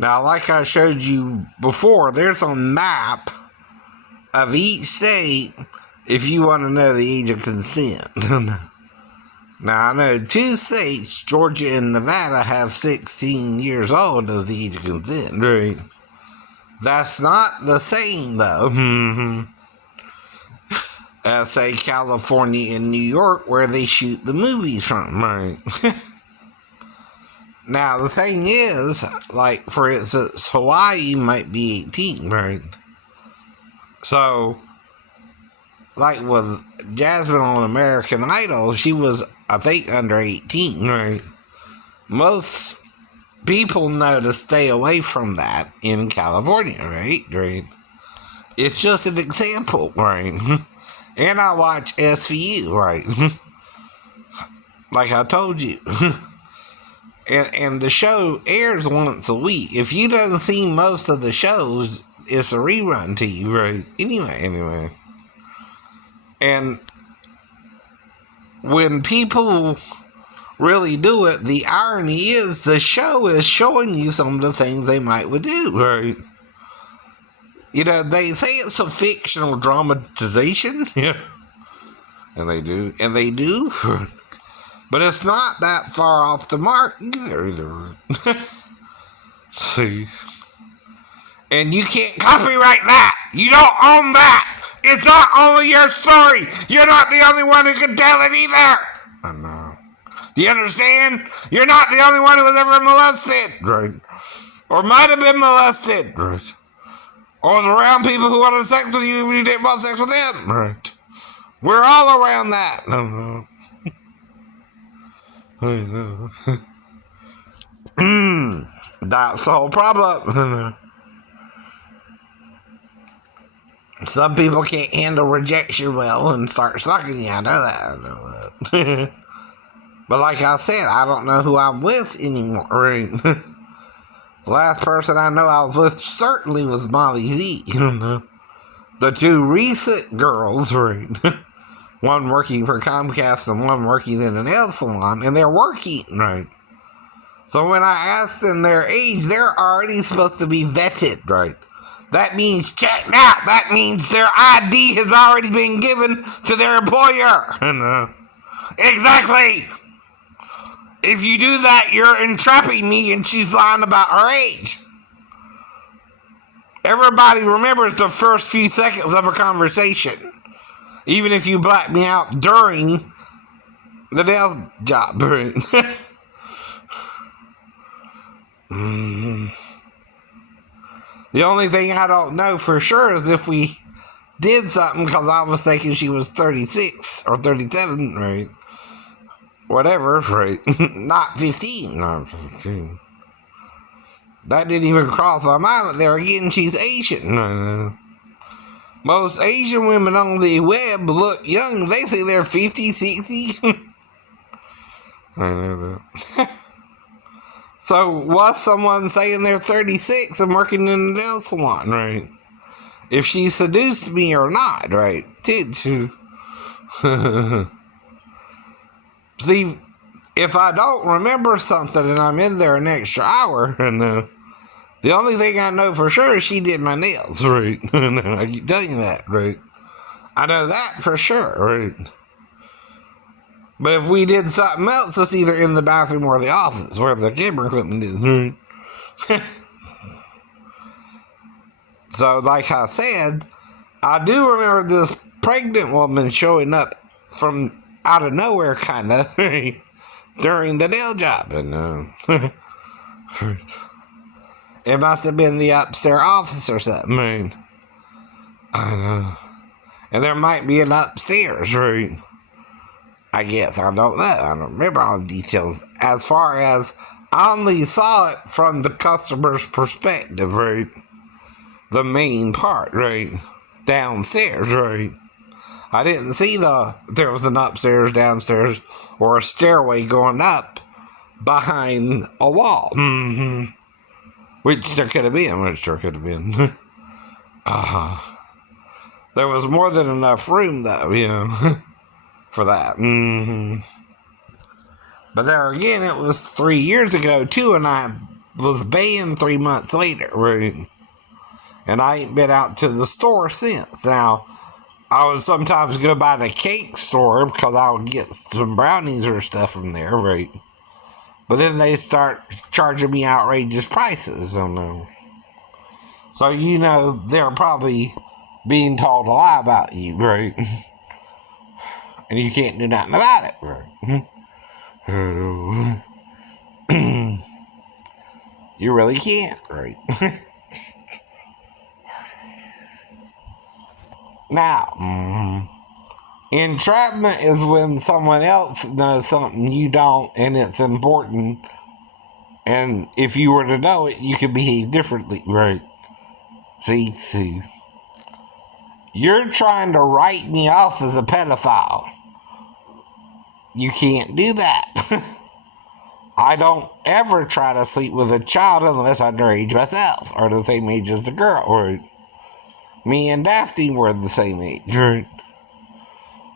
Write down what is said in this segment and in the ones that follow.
Now, like I showed you before, there's a map of each state if you want to know the age of consent. Now, I know 2 states, Georgia and Nevada, have 16 years old as the age of consent. Right. That's not the same, though, as, say, California and New York, where they shoot the movies from. Right. Now, the thing is, like, for instance, Hawaii might be 18, right? So, like with Jasmine on American Idol, she was, I think, under 18, right? Most people know to stay away from that in California, right? Right. It's just an example, right? And I watch SVU, right? Like I told you. And the show airs once a week. If you don't see most of the shows, it's a rerun to you, right? Anyway. And when people really do it, the irony is the show is showing you some of the things they might would do, right? You know, they say it's a fictional dramatization. Yeah. And they do. But it's not that far off the mark either. See? And you can't copyright that. You don't own that. It's not only your story. You're not the only one who can tell it either. I know. Do you understand? You're not the only one who was ever molested. Right. Or might have been molested. Right. Or was around people who wanted sex with you when you didn't want sex with them. Right. We're all around that. I know. I know. That's the whole problem. Some people can't handle rejection well and start sucking you. I know that. But like I said, I don't know who I'm with anymore. Right? The last person I know I was with certainly was Molly Z. The 2 recent girls, right? One working for Comcast and one working in a nail salon, and they're working, right? So when I ask them their age, they're already supposed to be vetted, right? That means checked out. That means their ID has already been given to their employer. Exactly. If you do that, you're entrapping me, and she's lying about her age. Everybody remembers the first few seconds of a conversation. Even if you black me out during the nail job. The only thing I don't know for sure is if we did something, because I was thinking she was 36 or 37, right? Whatever, right? Not 15. No, 15. That didn't even cross my mind. But there again, she's Asian. Most Asian women on the web look young. They say they're 50, 60. I know that. So what's someone saying they're 36 and working in a nail salon, right? If she seduced me or not, right? See, if I don't remember something and I'm in there an extra hour, the only thing I know for sure is she did my nails, right? I keep telling you that, right? I know that for sure, right? But if we did something else, it's either in the bathroom or the office, where the camera equipment is, right? So, like I said, I do remember this pregnant woman showing up from out of nowhere, kind of, during the nail job. And, it must have been the upstairs office or something, right? I know. And there might be an upstairs, right? I guess. I don't know. I don't remember all the details. As far as I only saw it from the customer's perspective, right? The main part, right? Downstairs, right? I didn't see there was an upstairs, downstairs, or a stairway going up behind a wall. Mm-hmm. Which there could have been. There was more than enough room, though, for that. Mm-hmm. But there again, it was 3 years ago, too, and I was baying 3 months later, right? And I ain't been out to the store since. Now, I would sometimes go by the cake store because I would get some brownies or stuff from there, right? But then they start charging me outrageous prices. So, no. So, they're probably being told a lie about you, right? And you can't do nothing about it, right? You really can't, right? Now, entrapment is when someone else knows something you don't and it's important. And if you were to know it, you could behave differently, right? See. You're trying to write me off as a pedophile. You can't do that. I don't ever try to sleep with a child unless I'm underage myself, or the same age as the girl, right? Me and Daphne were the same age, right?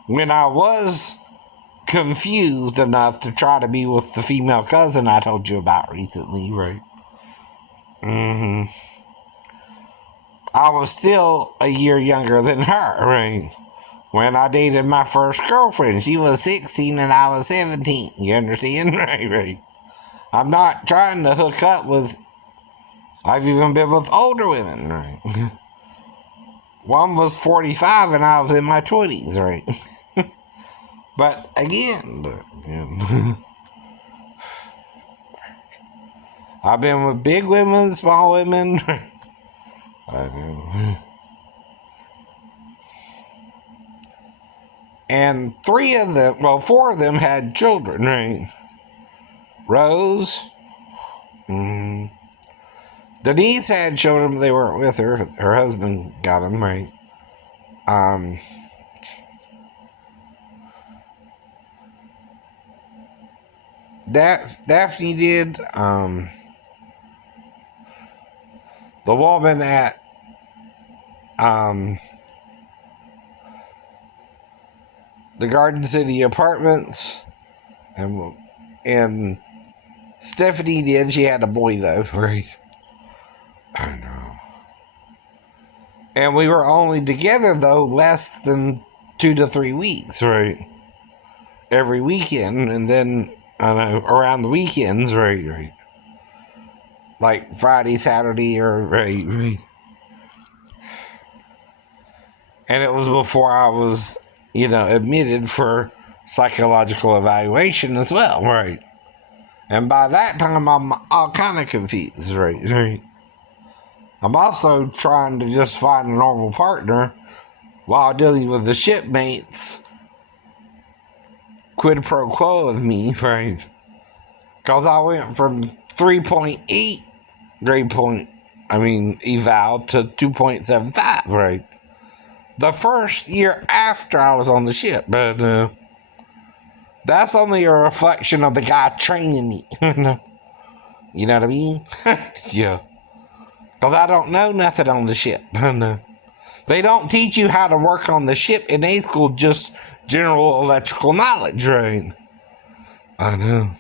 When I was confused enough to try to be with the female cousin I told you about recently, right? I was still a year younger than her, right? When I dated my first girlfriend, she was 16 and I was 17. You understand? Right. I'm not trying to hook up with... I've even been with older women, right? One was 45 and I was in my 20s, right? But again, I've been with big women, small women. I know. And four of them had children, right? Rose. Denise had children, but they weren't with her. Her husband got them, right? Daphne did. The woman at the Garden City Apartments, and Stephanie did. She had a boy though, right? I know. And we were only together though less than 2 to 3 weeks, right? Every weekend, and then around the weekends, right? Like Friday, Saturday, or right. And it was before I was, admitted for psychological evaluation as well, right? And by that time, I'm all kind of confused, right? I'm also trying to just find a normal partner while dealing with the shipmates quid pro quo of me, right? Because I went from 3.8 grade point, eval to 2.75, right? The first year after I was on the ship, but that's only a reflection of the guy training me. You know what I mean? Yeah. Because I don't know nothing on the ship. They don't teach you how to work on the ship in A school, just general electrical knowledge, right? I know.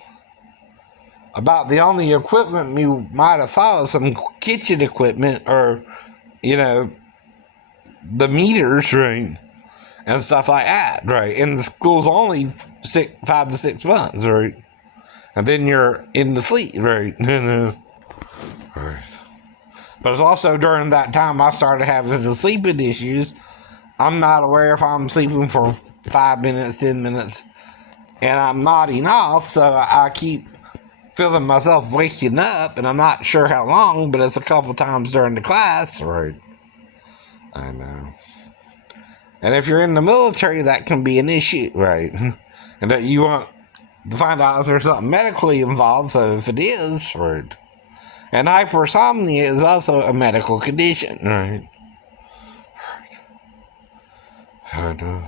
About the only equipment you might have saw is some kitchen equipment or, the meters, right? And stuff like that, right? And the school's only 5 to 6 months, right? And then you're in the fleet, right? Right. But it's also during that time I started having the sleeping issues. I'm not aware if I'm sleeping for 5 minutes, 10 minutes, and I'm nodding off, so I keep feeling myself waking up, and I'm not sure how long, but it's a couple times during the class, right? I know. And if you're in the military, that can be an issue, right? And that you want to find out if there's something medically involved, so if it is, right? And hypersomnia is also a medical condition, right? I know.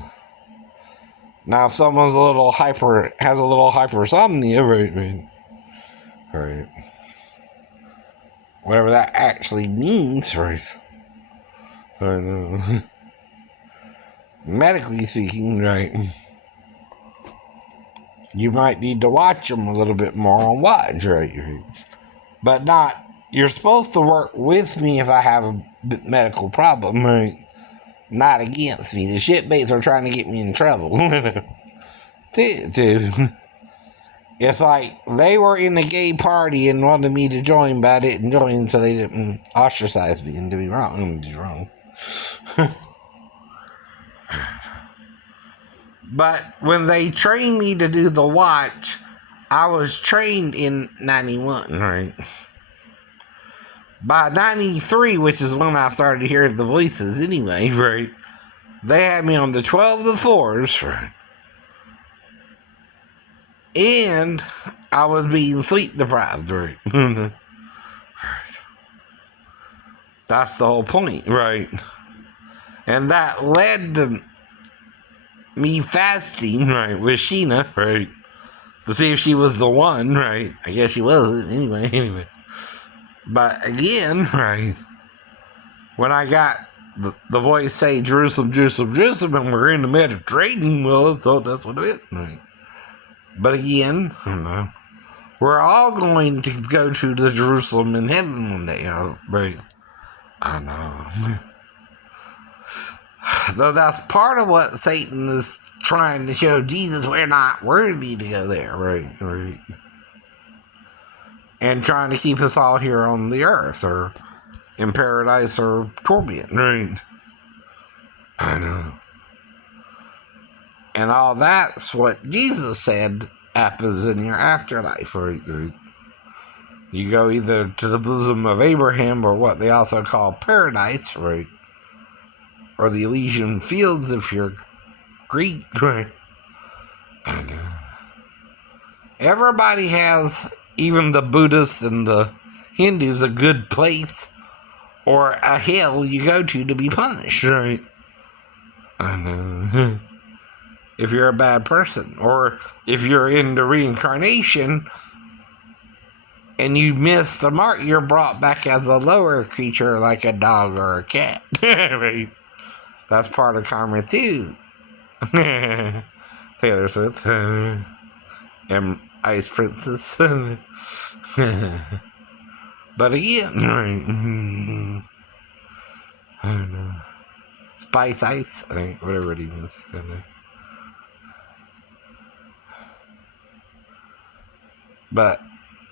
Now, if someone's has a little hypersomnia, right? Whatever that actually means, right? I know. Medically speaking, right? You might need to watch them a little bit more on watch, right? but not. You're supposed to work with me if I have a medical problem, right? Not against me. The shitbaits are trying to get me in trouble. Dude. It's like they were in a gay party and wanted me to join, but I didn't join, so they didn't ostracize me. And to be wrong, I'm just wrong. But when they trained me to do the watch, I was trained in 91, right? By 93, which is when I started hearing the voices anyway, right? They had me on the 12 of the 4s, right? And I was being sleep deprived, right? That's the whole point, right? And that led to me fasting, right, with Sheena, right? To see if she was the one, right? I guess she was, anyway. But again, right, when I got the voice say Jerusalem, Jerusalem, Jerusalem, and we're in the Mediterranean, well, I thought that's what it is, right? But again, we're all going to go to the Jerusalem in heaven one day, right? I know. Though that's part of what Satan is trying to show Jesus, we're not worthy to go there, right? And trying to keep us all here on the earth, or in paradise, or torment, right? I know. And all that's what Jesus said happens in your afterlife, right? You go either to the bosom of Abraham, or what they also call paradise, right? Or the Elysian fields if you're Greek, right? I know. Everybody has, even the Buddhists and the Hindus, a good place or a hell you go to be punished, right? I know. If you're a bad person, or if you're into reincarnation and you miss the mark, you're brought back as a lower creature like a dog or a cat. Right? That's part of karma too. Taylor Swift and Ice Princess. But again, I don't know. Spice Ice, I think, whatever it is. But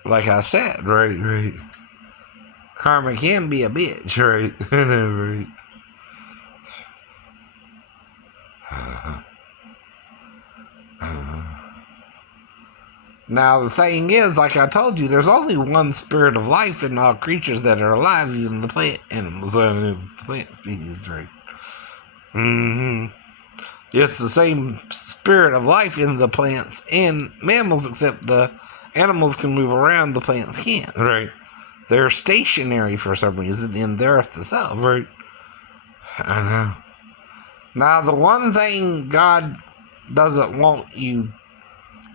like I said, right, karma can be a bitch, right? Right. Now the thing is, like I told you, there's only one spirit of life in all creatures that are alive, even the plant animals, the plant species, right? It's the same spirit of life in the plants and mammals, except the animals can move around, the plants can't, right? They're stationary for some reason in the earth itself, right? I know. Now, the one thing God doesn't want you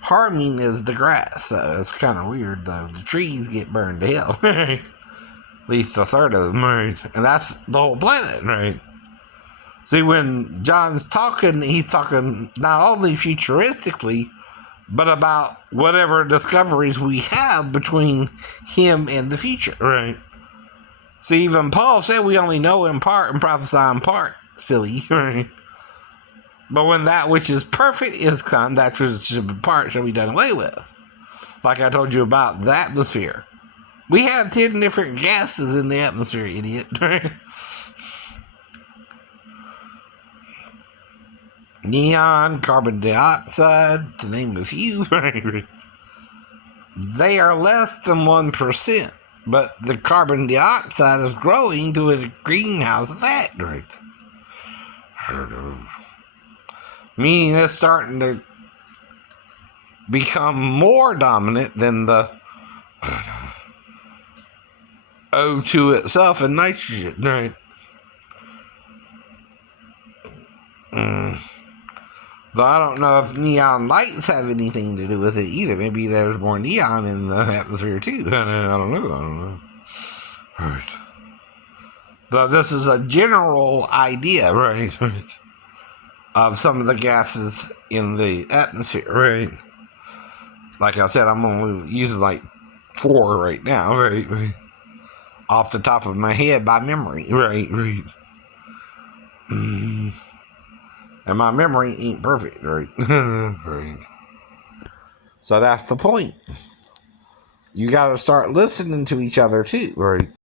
harming is the grass, so it's kind of weird, though. The trees get burned to hell, right? At least a third of them, right? And that's the whole planet, right? See, when John's talking, he's talking not only futuristically, but about whatever discoveries we have between him and the future, right? See, even Paul said we only know in part and prophesy in part, silly, right? But when that which is perfect is come, that which is in part shall be done away with. Like I told you about the atmosphere. We have 10 different gases in the atmosphere, idiot, right? Neon, carbon dioxide, to name a few, right? They are less than 1%, but the carbon dioxide is growing to a greenhouse effect, right? Meaning it's starting to become more dominant than the O2 itself and nitrogen, right? Though I don't know if neon lights have anything to do with it either. Maybe there's more neon in the atmosphere too. I don't know. Right. Though this is a general idea, right? Of some of the gases in the atmosphere, right? Like I said, I'm going to use like 4 right now, right. Off the top of my head by memory, right. And my memory ain't perfect, right? Right. So that's the point. You gotta start listening to each other too, right?